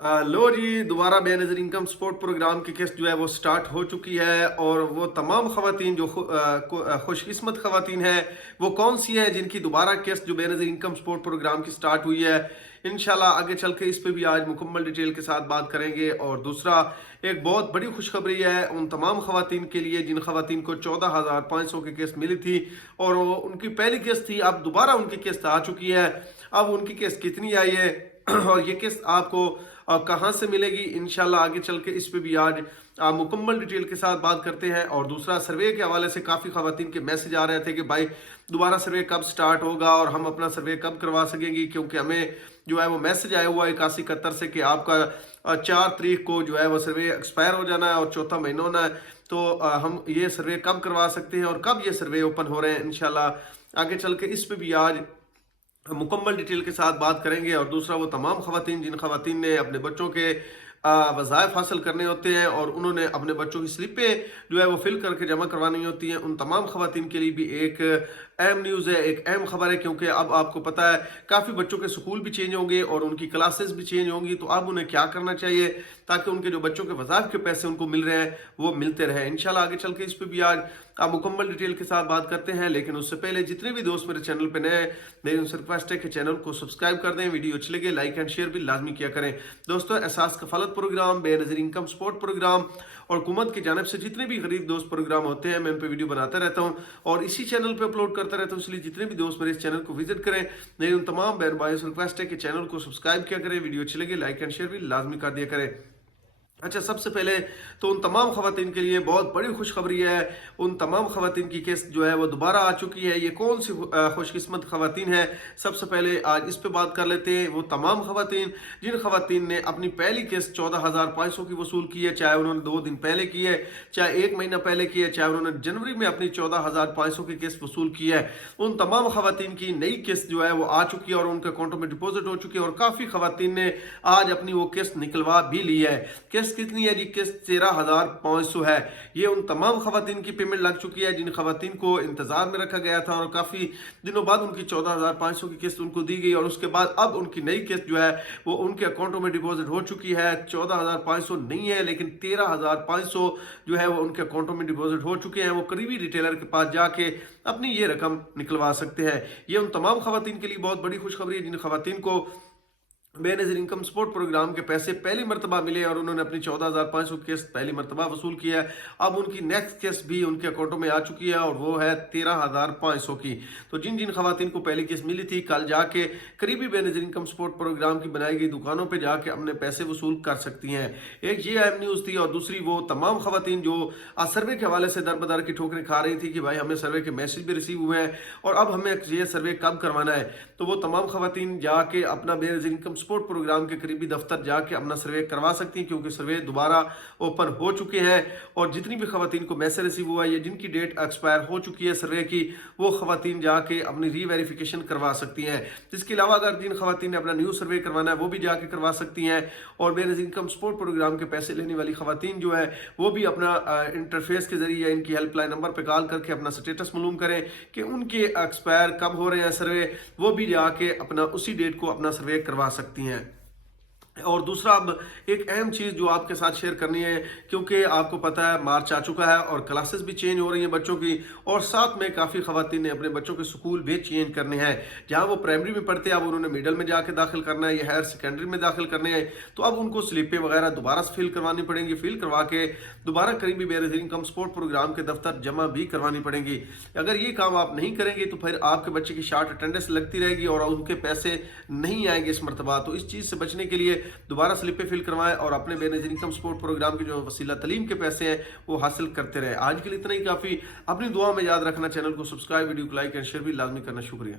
लो जी, दोबारा Benazir income support programme की किस्त जो है वो स्टार्ट हो चुकी है। और वो तमाम ख़वातीन जो खुशकिस्मत ख़वातीन हैं वो कौन सी हैं जिनकी दोबारा किस्त जो बेनज़ीर इनकम सपोर्ट प्रोग्राम की स्टार्ट हुई है। इंशाल्लाह आगे चल के इस पे भी आज मुकम्मल डिटेल के साथ बात करेंगे। और दूसरा, एक बहुत बड़ी खुशखबरी है उन तमाम ख़वातीन के लिए जिन ख़वातीन को 14,500 की किस्त मिली थी और वो उनकी पहली किस्त थी। अब दोबारा उनकी किस्त आ चुकी है। अब उनकी किस्त कितनी आई है और ये किस्त आपको कहाँ से मिलेगी, इंशाल्लाह आगे चल के इस पे भी आज मुकम्मल डिटेल के साथ बात करते हैं। और दूसरा, सर्वे के हवाले से काफ़ी ख़वातीन के मैसेज आ रहे थे कि भाई दोबारा सर्वे कब स्टार्ट होगा और हम अपना सर्वे कब करवा सकेंगे, क्योंकि हमें जो है वो मैसेज आया हुआ है 8171 से कि आपका 4 तारीख को जो है वो सर्वे एक्सपायर हो जाना है और चौथा महीना होना है। तो हम ये सर्वे कब करवा सकते हैं और कब ये सर्वे ओपन हो रहे हैं, इंशाल्लाह आगे चल के इस पे भी आज मुकम्मल डिटेल के साथ बात करेंगे। और दूसरा, वो तमाम ख़वातीन जिन ख़वातीन ने अपने बच्चों के वज़ाइफ हासिल करने होते हैं और उन्होंने अपने बच्चों की स्लिपें जो है वो फिल करके जमा करवानी होती हैं, उन तमाम ख़वातीन के लिए भी एक अहम न्यूज़ है, एक अहम खबर है। क्योंकि अब आपको पता है काफ़ी बच्चों के स्कूल भी चेंज होंगे और उनकी क्लासेस भी चेंज होंगी। तो अब उन्हें क्या करना चाहिए ताकि उनके जो बच्चों के वज़ाइफ के पैसे उनको मिल रहे हैं वो मिलते रहें। इंशाल्लाह आगे चल के इस पर भी आज आप मुकम्मल डिटेल के साथ बात करते हैं। लेकिन उससे पहले जितने भी दोस्त मेरे चैनल पे नए हैं, मेरी उनसे रिक्वेस्ट है कि चैनल को सब्सक्राइब कर दें, वीडियो अच्छी लगे लाइक एंड शेयर भी लाजमी किया करें। दोस्तों, Ehsaas Kafalat programme, Benazir income support programme और हुकूमत की जानिब से जितने भी गरीब दोस्त प्रोग्राम होते हैं मैं उन पर वीडियो बनाता रहता हूँ और इसी चैनल पर अपलोड करता रहता हूँ। इसलिए जितने भी दोस्त मेरे इस चैनल को विजिट करें, मेरी उन तमाम बहन भाइयों से रिक्वेस्ट है कि चैनल को सब्सक्राइब किया करें, वीडियो अच्छी लगे लाइक एंड शेयर भी लाजमी कर दिया करें। अच्छा, सबसे पहले तो उन तमाम ख़वातीन के लिए बहुत बड़ी खुशखबरी है। उन तमाम ख़वातीन की किस्त जो है वो दोबारा आ चुकी है। ये कौन सी खुशकिस्मत ख़वातीन है, सबसे पहले आज इस पे बात कर लेते हैं। वो तमाम ख़वातीन जिन ख़वातीन ने अपनी पहली किस्त 14,500 की वसूल की है, चाहे उन्होंने 2 दिन पहले की है, चाहे 1 महीना पहले की है, चाहे उन्होंने जनवरी में अपनी 14,500 की किस्त वसूल की है, उन तमाम ख़वातीन की नई किस्त जो है वो आ चुकी है और उनके अकाउंटों में डिपॉजिट हो चुकी है। और काफ़ी ख़वातीन ने आज अपनी वो किस्त निकलवा भी ली है। किस्त कितनी है जी? किस्त 13,500 है। ये उन तमाम ख़वातीन की पेमेंट लग चुकी है जिन ख़वातीन को इंतजार में रखा गया था और काफ़ी दिनों बाद उनकी 14,500 की किस्त उनको दी गई। और उसके बाद अब उनकी नई किस्त जो है वो उनके अकाउंटों में डिपॉजिट हो चुकी है। 14,500 नहीं है लेकिन 13,500 जो है वो उनके अकाउंटों में डिपॉजिट हो चुके हैं। वो करीबी रिटेलर के पास जाके अपनी ये रकम निकलवा सकते हैं। ये उन तमाम ख़वातीन के लिए बहुत बड़ी खुशखबरी है जिन ख़वातीन को बेनज़ीर इनकम सपोर्ट प्रोग्राम के पैसे पहली मरतबा मिले और उन्होंने अपनी 14,500 किस्त पहली मरतबा वसूल की है। अब उनकी नेक्स्ट किस्त भी उनके अकाउंटों में आ चुकी है और वो है 13,500 की। तो जिन जिन ख़वातीन को पहली किस्त मिली थी, कल जाके करीबी बेनज़ीर इनकम सपोर्ट प्रोग्राम की बनाई गई दुकानों पर जाके अपने पैसे वसूल कर सकती हैं। एक ये अहम न्यूज़ थी। और दूसरी, वो तमाम ख़वातीन जो सर्वे के हवाले से दर बदर की ठोकरें खा रही थी कि भाई हमें सर्वे के मैसेज भी रिसीव हुए हैं और अब हमें ये सर्वे कब करवाना है, तो वो तमाम ख़वातीन जाके अपना बेनज़ीर इनकम सपोर्ट प्रोग्राम के करीबी दफ्तर जाके अपना सर्वे करवा सकती हैं क्योंकि सर्वे दोबारा ओपन हो चुके हैं। और जितनी भी ख़वातीन को मैसेज रिसीव हुआ है, जिनकी डेट एक्सपायर हो चुकी है सर्वे की, वो ख़वातीन जाके अपनी रीवेरिफिकेशन करवा सकती हैं। इसके अलावा अगर जिन ख़वातीन ने अपना न्यू सर्वे करवाना है वो भी जाके करवा सकती हैं। और बेनज़ीर इनकम सपोर्ट प्रोग्राम के पैसे लेने वाली ख़वातीन जो है वो भी अपना इंटरफेस के जरिए या इनकी हेल्पलाइन नंबर पर कॉल करके अपना स्टेटस मालूम करें कि उनके एक्सपायर कब हो रहे हैं सर्वे, वो भी जाके अपना उसी डेट को अपना सर्वे करवा सकती हैं। और दूसरा, अब एक अहम चीज़ जो आपके साथ शेयर करनी है, क्योंकि आपको पता है मार्च आ चुका है और क्लासेस भी चेंज हो रही हैं बच्चों की और साथ में काफ़ी ख़वातीन ने अपने बच्चों के स्कूल भी चेंज करने हैं। जहां वो प्राइमरी में पढ़ते हैं अब उन्होंने मिडल में जाके दाखिल करना है या हायर सेकेंडरी में दाखिल करने हैं, तो अब उनको स्लिपें वगैरह दोबारा से फिल करवानी पड़ेंगी। फिल करवा के दोबारा करीबी बेनज़ीर इनकम सपोर्ट प्रोग्राम के दफ्तर जमा भी करवानी पड़ेंगी। अगर ये काम आप नहीं करेंगे तो फिर आपके बच्चे की शार्ट अटेंडेंस लगती रहेगी और उनके पैसे नहीं आएंगे इस मरतबा। तो इस चीज़ से बचने के लिए दोबारा स्लिपें फिल करवाएं और अपने बेनज़ीर इनकम सपोर्ट प्रोग्राम के जो वसीला तलीम के पैसे हैं वो हासिल करते रहे। आज के लिए इतना ही काफ़ी। अपनी दुआ में याद रखना, चैनल को सब्सक्राइब, वीडियो को लाइक एंड शेयर भी लाजमी करना। शुक्रिया।